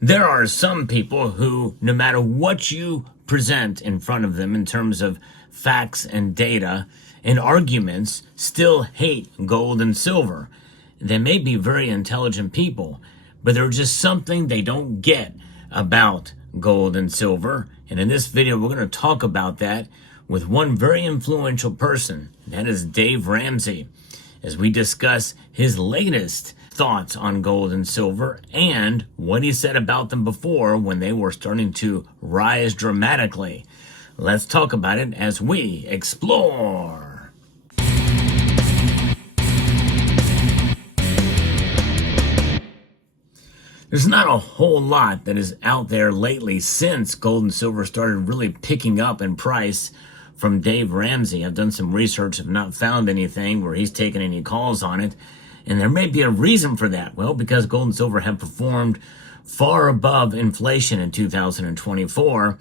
There are some people who, no matter what you present in front of them in terms of facts and data and arguments, still hate gold and silver. They may be very intelligent people, but there's just something they don't get about gold and silver. And in this video, we're going to talk about that with one very influential person. That is Dave Ramsey, as we discuss his latest thoughts on gold and silver and what he said about them before when they were starting to rise dramatically. Let's talk about it as we explore. There's not a whole lot that is out there lately since gold and silver started really picking up in price from Dave Ramsey. I've done some research, have not found anything where he's taken any calls on it. And there may be a reason for that. Well, because gold and silver have performed far above inflation in 2024.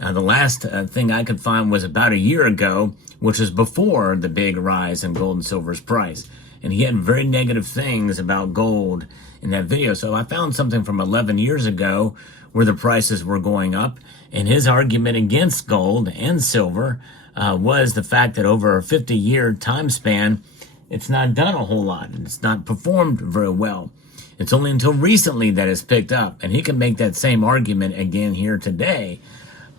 The last thing I could find was about a year ago, which was before the big rise in gold and silver's price. And he had very negative things about gold in that video. So I found something from 11 years ago where the prices were going up. And his argument against gold and silver was the fact that over a 50-year time span, it's not done a whole lot, and it's not performed very well. It's only until recently that it's picked up, and he can make that same argument again here today.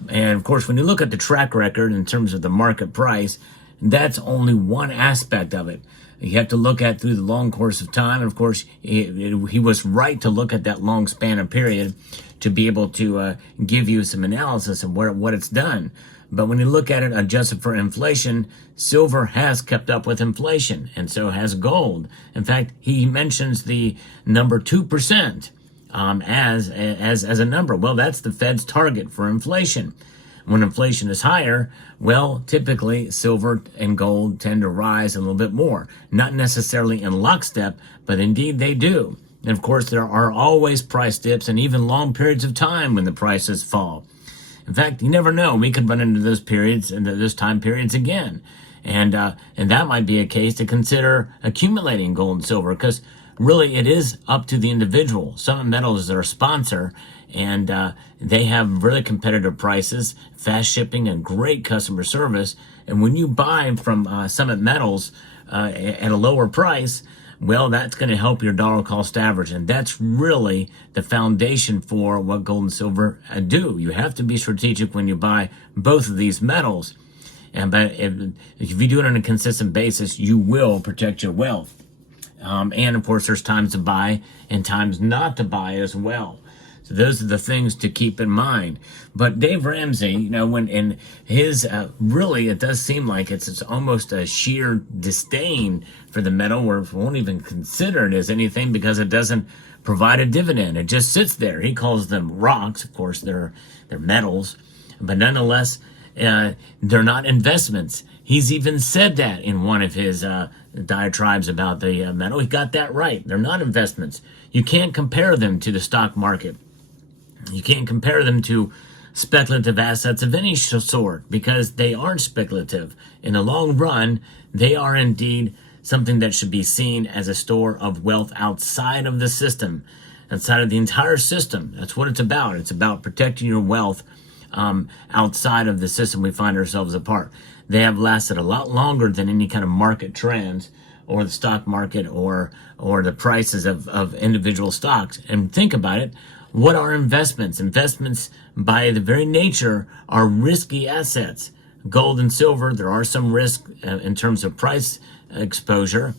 And of course, when you look at the track record in terms of the market price, that's only one aspect of it. You have to look at through the long course of time. And of course, he was right to look at that long span of period to be able to give you some analysis of what it's done. But when you look at it adjusted for inflation, silver has kept up with inflation, and so has gold. In fact, he mentions the number 2% as a number. Well, that's the Fed's target for inflation. When inflation is higher, well, typically silver and gold tend to rise a little bit more. Not necessarily in lockstep, but indeed they do. And of course, there are always price dips and even long periods of time when the prices fall. In fact, you never know. We could run into those periods and those time periods again. And that might be a case to consider accumulating gold and silver, because really it is up to the individual. Summit Metals is our sponsor, and they have really competitive prices, fast shipping, and great customer service. And when you buy from Summit Metals at a lower price, well, that's going to help your dollar cost average. And that's really the foundation for what gold and silver do. You have to be strategic when you buy both of these metals. But if you do it on a consistent basis, you will protect your wealth. And of course, there's times to buy and times not to buy as well. So those are the things to keep in mind. But Dave Ramsey, when in his, really, it does seem like it's almost a sheer disdain for the metal, or won't even consider it as anything because it doesn't provide a dividend. It just sits there. He calls them rocks. Of course, they're metals, but nonetheless, they're not investments. He's even said that in one of his diatribes about the metal. He got that right. They're not investments. You can't compare them to the stock market. You can't compare them to speculative assets of any sort because they aren't speculative. In the long run, they are indeed something that should be seen as a store of wealth outside of the system, outside of the entire system. That's what it's about. It's about protecting your wealth outside of the system we find ourselves apart. They have lasted a lot longer than any kind of market trends or the stock market or the prices of individual stocks. And think about it. What are investments? Investments, by the very nature, are risky assets. Gold and silver, there are some risk in terms of price exposure,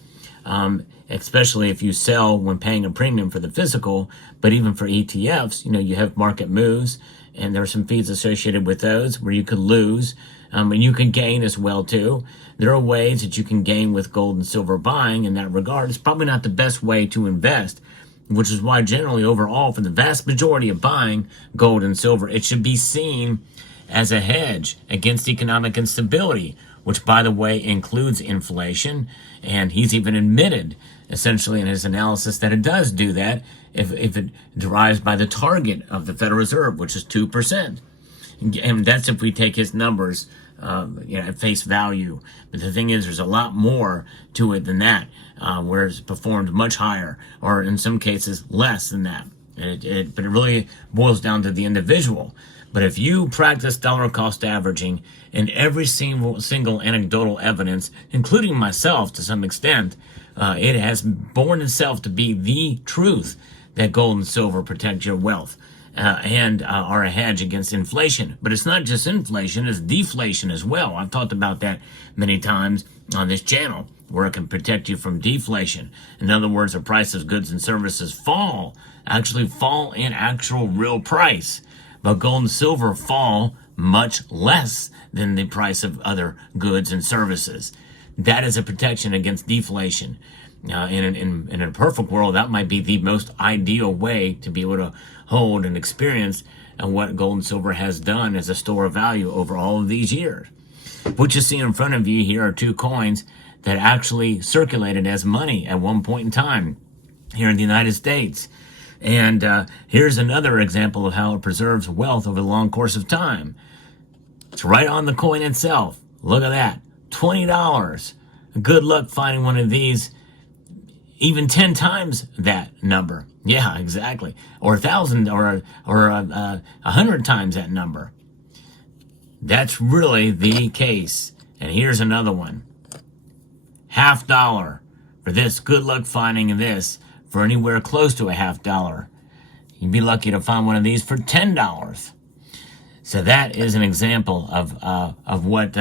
especially if you sell when paying a premium for the physical. But even for ETFs, you have market moves, and there are some fees associated with those where you could lose, and you can gain as well too. There are ways that you can gain with gold and silver buying in that regard. It's probably not the best way to invest, which is why generally overall for the vast majority of buying gold and silver, it should be seen as a hedge against economic instability, which by the way includes inflation. And he's even admitted essentially in his analysis that it does do that if it derives by the target of the Federal Reserve, which is 2%. And that's if we take his numbers at face value. But the thing is, there's a lot more to it than that, where it's performed much higher, or in some cases less than that. But it really boils down to the individual. But if you practice dollar cost averaging, and every single anecdotal evidence, including myself to some extent, it has borne itself to be the truth that gold and silver protect your wealth and are a hedge against inflation. But it's not just inflation, it's deflation as well. I've talked about that many times on this channel, where it can protect you from deflation. In other words, the price of goods and services actually fall in actual real price. But gold and silver fall much less than the price of other goods and services. That is a protection against deflation. In a perfect world, that might be the most ideal way to be able to hold and experience what gold and silver has done as a store of value over all of these years. What you see in front of you here are two coins that actually circulated as money at one point in time here in the United States. And here's another example of how it preserves wealth over the long course of time. It's right on the coin itself. Look at that, $20. Good luck finding one of these even 10 times that number. Yeah, exactly. Or 1,000 or 100 times that number. That's really the case. And here's another one. $50 for this. Good luck finding this for anywhere close to a $50. You'd be lucky to find one of these for $10. So that is an example of what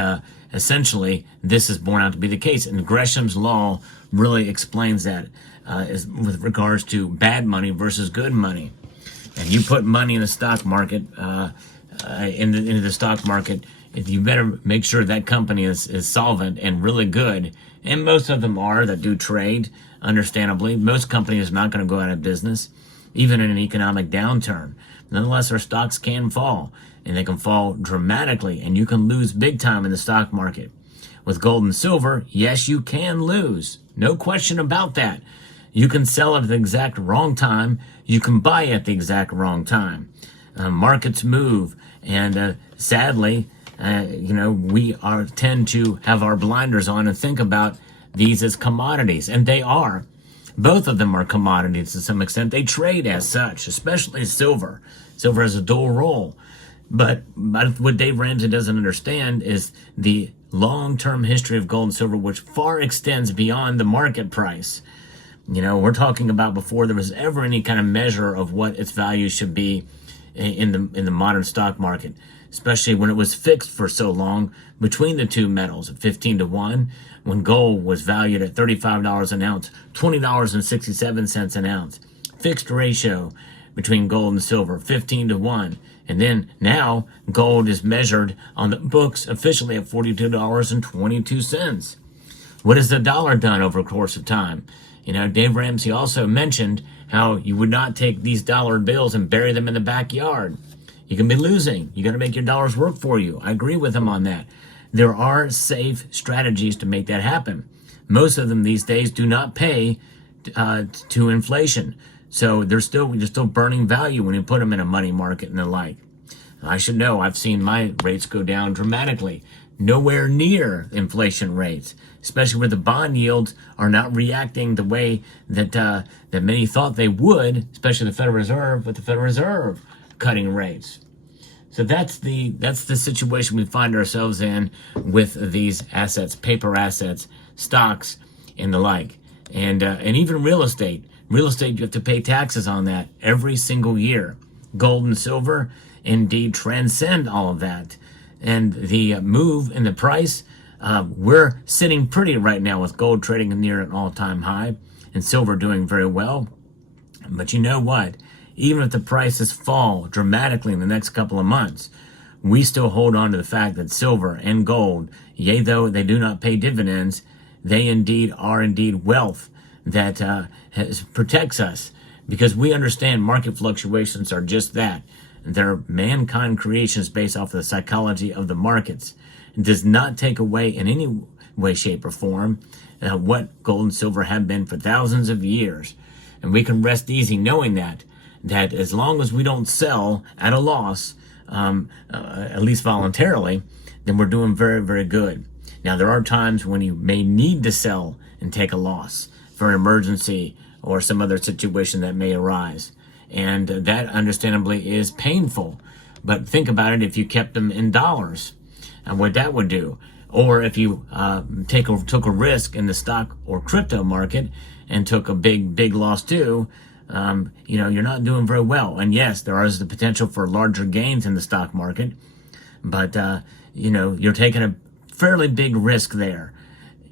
essentially this is borne out to be the case. And Gresham's law really explains that with regards to bad money versus good money. And you put money in the stock market, into the stock market, you better make sure that company is solvent and really good. And most of them are that do trade, understandably. Most companies are not going to go out of business, even in an economic downturn. Nonetheless, our stocks can fall, and they can fall dramatically, and you can lose big time in the stock market. With gold and silver, yes, you can lose. No question about that. You can sell at the exact wrong time. You can buy at the exact wrong time. Markets move, and sadly, we tend to have our blinders on and think about these as commodities, and they are. Both of them are commodities to some extent. They trade as such, especially silver. Silver has a dual role. But what Dave Ramsey doesn't understand is the long-term history of gold and silver, which far extends beyond the market price. We're talking about before there was ever any kind of measure of what its value should be in the modern stock market, especially when it was fixed for so long between the two metals at 15-1, when gold was valued at $35 an ounce, $20.67 an ounce. Fixed ratio between gold and silver, 15-1. And then now gold is measured on the books officially at $42.22. What has the dollar done over the course of time? Dave Ramsey also mentioned how you would not take these dollar bills and bury them in the backyard. You can be losing. You got to make your dollars work for you. I agree with him on that. There are safe strategies to make that happen. Most of them these days do not pay to inflation. So you're still burning value when you put them in a money market and the like. I should know, I've seen my rates go down dramatically. Nowhere near inflation rates, especially where the bond yields are not reacting the way that many thought they would, especially the Federal Reserve, with the Federal Reserve cutting rates. So that's the situation we find ourselves in with these assets, paper assets, stocks, and the like, and even real estate. Real estate, you have to pay taxes on that every single year. Gold and silver indeed transcend all of that. And the move in the price, we're sitting pretty right now with gold trading near an all-time high and silver doing very well. But you know what? Even if the prices fall dramatically in the next couple of months, we still hold on to the fact that silver and gold, yea, though they do not pay dividends, they indeed are wealth that protects us, because we understand market fluctuations are just that. They're mankind creations based off of the psychology of the markets. It does not take away in any way, shape, or form what gold and silver have been for thousands of years. And we can rest easy knowing that as long as we don't sell at a loss, at least voluntarily, then we're doing very, very good. Now, there are times when you may need to sell and take a loss for an emergency or some other situation that may arise. And that understandably is painful. But think about it if you kept them in dollars and what that would do. Or if you took a risk in the stock or crypto market and took a big loss too, you're not doing very well. And yes, there is the potential for larger gains in the stock market, but you're taking a fairly big risk there.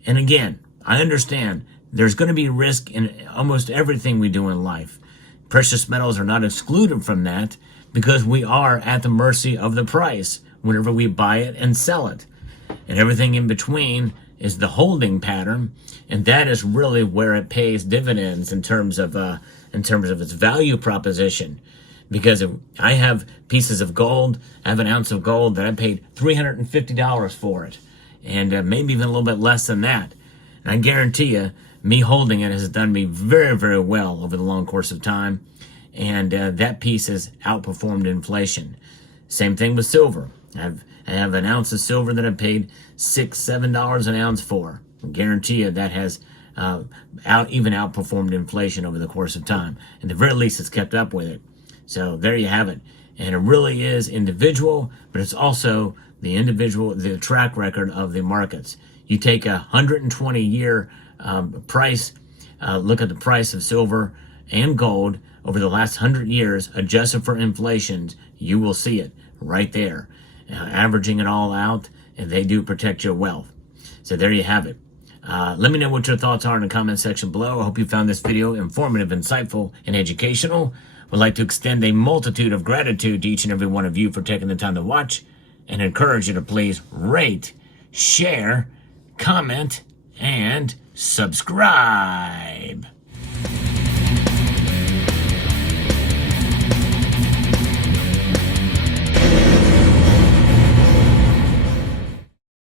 And again, I understand there's going to be risk in almost everything we do in life. Precious metals are not excluded from that because we are at the mercy of the price whenever we buy it and sell it. And everything in between is the holding pattern, and that is really where it pays dividends in terms of its value proposition. Because I have pieces of gold, I have an ounce of gold that I paid $350 for it, and maybe even a little bit less than that. And I guarantee you, me holding it has done me very, very well over the long course of time, and that piece has outperformed inflation. Same thing with silver. I have an ounce of silver that I paid $6-7 an ounce for. I guarantee you that has even outperformed inflation over the course of time. At the very least, it's kept up with it. So there you have it. And it really is individual, but it's also the track record of the markets. You take a 120-year price, look at the price of silver and gold over the last 100 years, adjusted for inflation, you will see it right there. Averaging it all out, and they do protect your wealth. So there you have it. Let me know what your thoughts are in the comment section below. I hope you found this video informative, insightful, and educational. Would like to extend a multitude of gratitude to each and every one of you for taking the time to watch, and encourage you to please rate, share, comment, and subscribe.